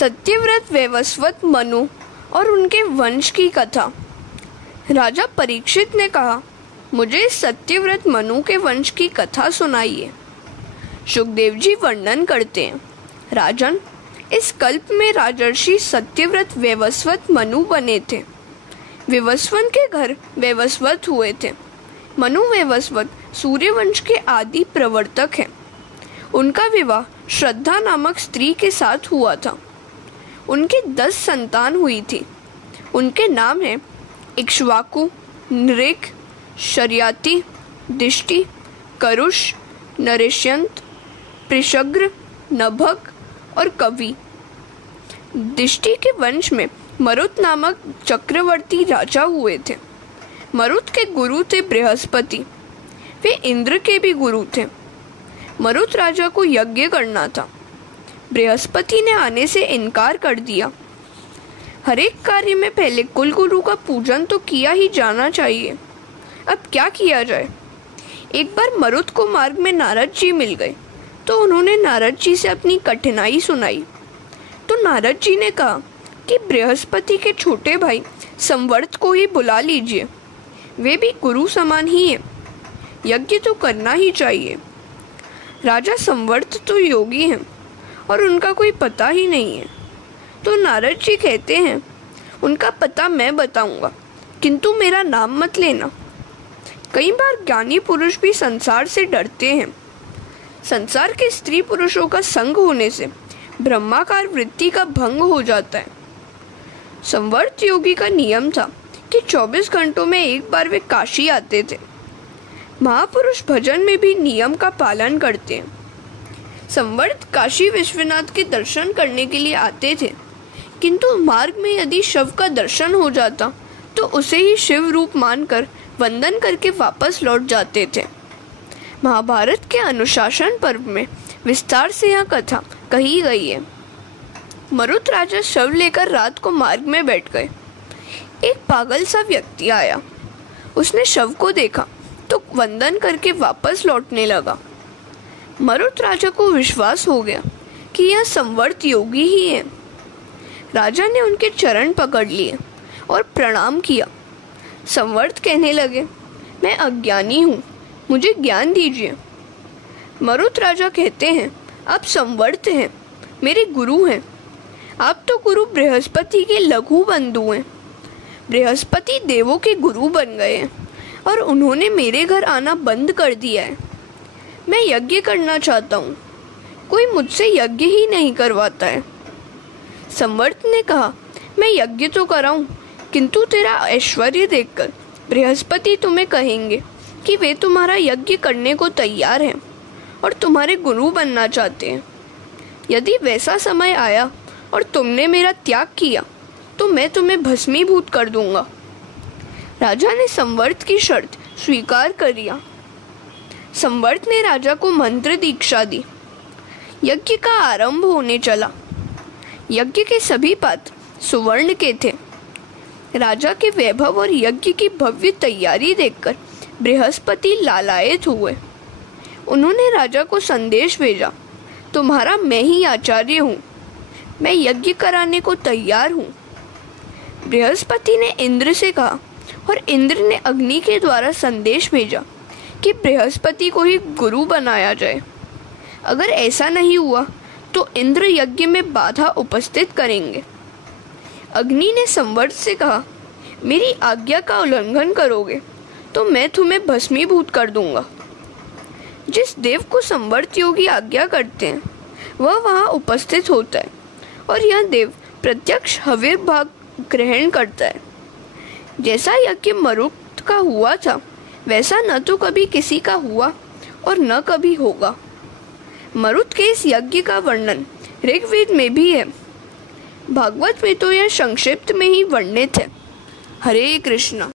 सत्यव्रत वैवस्वत मनु और उनके वंश की कथा। राजा परीक्षित ने कहा, मुझे सत्यव्रत मनु के वंश की कथा सुनाइए। सुखदेव जी वर्णन करते हैं, राजन, इस कल्प में राजर्षि सत्यव्रत वैवस्वत मनु बने थे। विवस्वन के घर वैवस्वत हुए थे। मनु वैवस्वत सूर्यवंश के आदि प्रवर्तक हैं। उनका विवाह श्रद्धा नामक स्त्री के साथ हुआ था। उनके 10 संतान हुई थी। उनके नाम हैं इक्ष्वाकु, नृक, शर्याति, दिष्टि, करुष, नरेश्यंत, पृषग्र, नभक और कवि। दिष्टि के वंश में मरुत नामक चक्रवर्ती राजा हुए थे। मरुत के गुरु थे बृहस्पति। वे इंद्र के भी गुरु थे। मरुत राजा को यज्ञ करना था। बृहस्पति ने आने से इनकार कर दिया। हर एक कार्य में पहले कुलगुरु का पूजन तो किया ही जाना चाहिए। अब क्या किया जाए? एक बार मरुत को मार्ग में नारद जी मिल गए तो उन्होंने नारद जी से अपनी कठिनाई सुनाई। तो नारद जी ने कहा कि बृहस्पति के छोटे भाई संवर्त को ही बुला लीजिए। वे भी गुरु समान ही हैं। यज्ञ तो करना ही चाहिए। राजा संवर्त तो योगी हैं और उनका कोई पता ही नहीं है। तो नारद जी कहते हैं, उनका पता मैं बताऊंगा, किंतु मेरा नाम मत लेना। कई बार ज्ञानी पुरुष भी संसार से डरते हैं। संसार के स्त्री पुरुषों का संग होने से ब्रह्माकार वृत्ति का भंग हो जाता है। संवर्त योगी का नियम था कि 24 घंटों में एक बार वे काशी आते थे। महापुरुष भजन में भी नियम का पालन करते हैं। संवर्त काशी विश्वनाथ के दर्शन करने के लिए आते थे, किंतु मार्ग में यदि शव का दर्शन हो जाता तो उसे ही शिव रूप मानकर वंदन करके वापस लौट जाते थे। महाभारत के अनुशासन पर्व में विस्तार से यह कथा कही गई है। मरुत राजा शव लेकर रात को मार्ग में बैठ गए। एक पागल सा व्यक्ति आया। उसने शव को देखा तो वंदन करके वापस लौटने लगा। मरुत राजा को विश्वास हो गया कि यह संवर्त योगी ही है। राजा ने उनके चरण पकड़ लिए और प्रणाम किया। संवर्त कहने लगे, मैं अज्ञानी हूँ, मुझे ज्ञान दीजिए। मरुत राजा कहते हैं, आप संवर्त हैं, मेरे गुरु हैं। आप तो गुरु बृहस्पति के लघु बंधु हैं। बृहस्पति देवों के गुरु बन गए हैं और उन्होंने मेरे घर आना बंद कर दिया है। मैं यज्ञ करना चाहता हूँ, कोई मुझसे यज्ञ ही नहीं करवाता है। संवर्त ने कहा, मैं यज्ञ तो कराऊं, किंतु तेरा ऐश्वर्य देखकर बृहस्पति तुम्हें कहेंगे कि वे तुम्हारा यज्ञ करने को तैयार हैं और तुम्हारे गुरु बनना चाहते हैं। यदि वैसा समय आया और तुमने मेरा त्याग किया तो मैं तुम्हें भस्मीभूत कर दूंगा। राजा ने संवर्त की शर्त स्वीकार कर लिया। संवर्त ने राजा को मंत्र दीक्षा दी। यज्ञ का आरंभ होने चला। यज्ञ के सभी पात्र सुवर्ण के थे। राजा के वैभव और यज्ञ की भव्य तैयारी देखकर बृहस्पति लालायित हुए। उन्होंने राजा को संदेश भेजा, तुम्हारा मैं ही आचार्य हूँ, मैं यज्ञ कराने को तैयार हूँ। बृहस्पति ने इंद्र से कहा और इंद्र ने अग्नि के द्वारा संदेश भेजा कि बृहस्पति को ही गुरु बनाया जाए। अगर ऐसा नहीं हुआ तो इंद्र यज्ञ में बाधा उपस्थित करेंगे। अग्नि ने संवर्त से कहा, मेरी आज्ञा का उल्लंघन करोगे तो मैं तुम्हें भस्मीभूत कर दूंगा। जिस देव को संवर्त योगी आज्ञा करते हैं वह वहाँ उपस्थित होता है और यह देव प्रत्यक्ष हव्य भाग ग्रहण करता है। जैसा यज्ञ मरुत का हुआ था वैसा न तो कभी किसी का हुआ और न कभी होगा। मरुत के इस यज्ञ का वर्णन ऋग्वेद में भी है। भागवत में तो यह संक्षिप्त में ही वर्णित है। हरे कृष्णा।